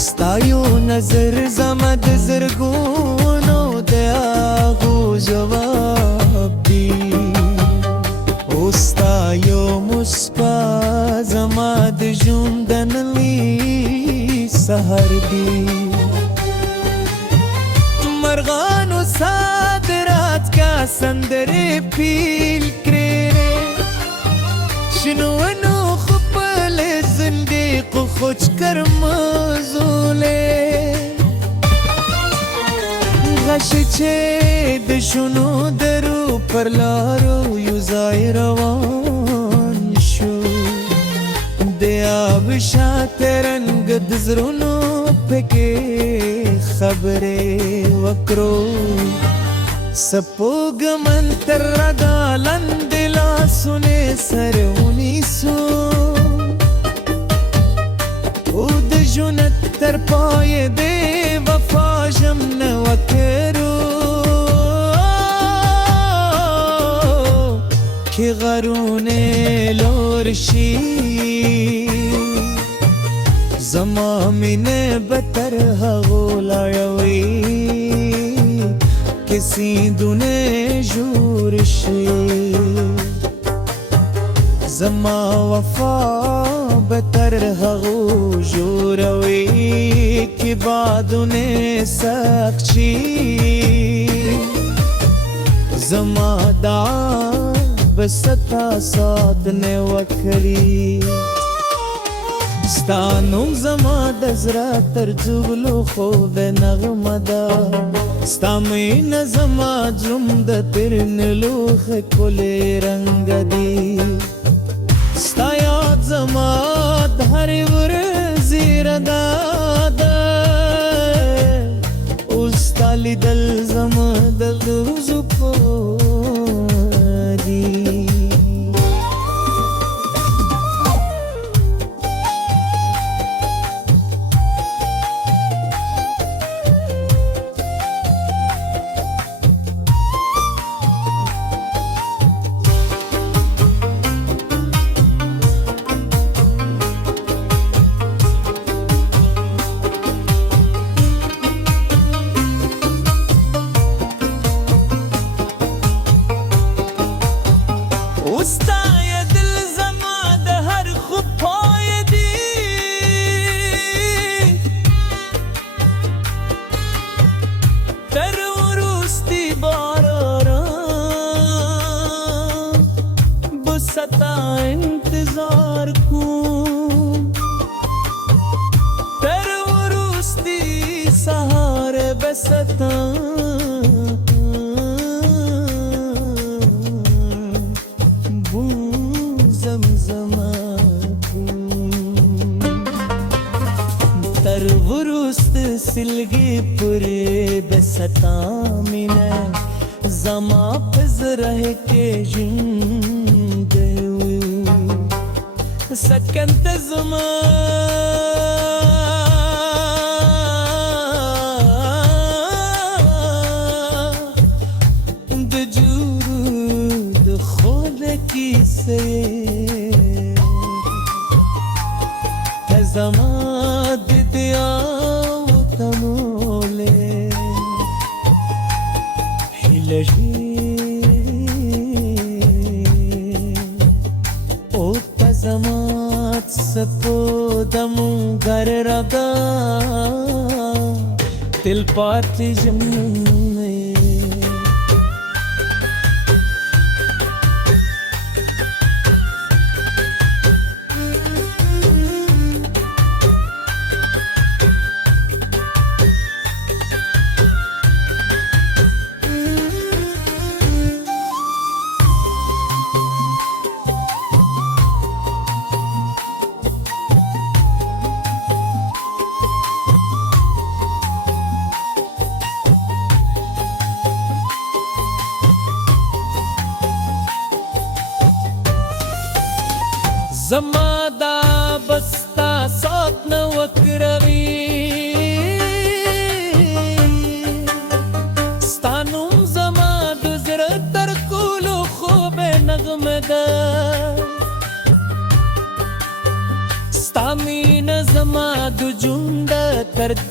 ستایو نظر زما د زرګونو د هغو جواب دی او ستایو مسکا زما د ژوند نوی سحر دی مرغانو صادرات کا سندرې پیل کړې شنوونو خپل زندګي خوش کرمزولې غش چې د شنو درو پر لارو یو ځای روان شو د آب شاته رنګ د زړونو پکې خبرې وکړو سپوږمن تر رګا لاندې لاسونه سر ونیسو جنت تر پای دی وفا جمن وکرو که غرونه لورشی زما مینه بتر هغو لاړوي که سیندونه جوړشي زما وفا بتر هغو جوړوي که بادونه سخت شي زما دا بستا ساتنه وکړي ستا نوم زما د زړه تر جوړلو خوب نغمه ده ستا مینه زما ژوند د ترنلو ښکلی رنګ دی ستا یاد زما د هرې ورځې ردا ده اوس ستا لیدل زما د روزو په دي ستا دل زما د هر خوب پای دی تر وروستی باران بستا انتظار کوم تر وروستی سهار بستا تر ورست سلگی پوری بستا مینه زما پزره که جنده سکنت زما د جورو د خولکی سے زما او تزمات سپودم گر رگا تل پاتی جمنے زما دا بستا سات نه وکروي ستا نوم زما د زړه تر ټولو خوږ نغمه ده ستا مینه زما د ژوند فکر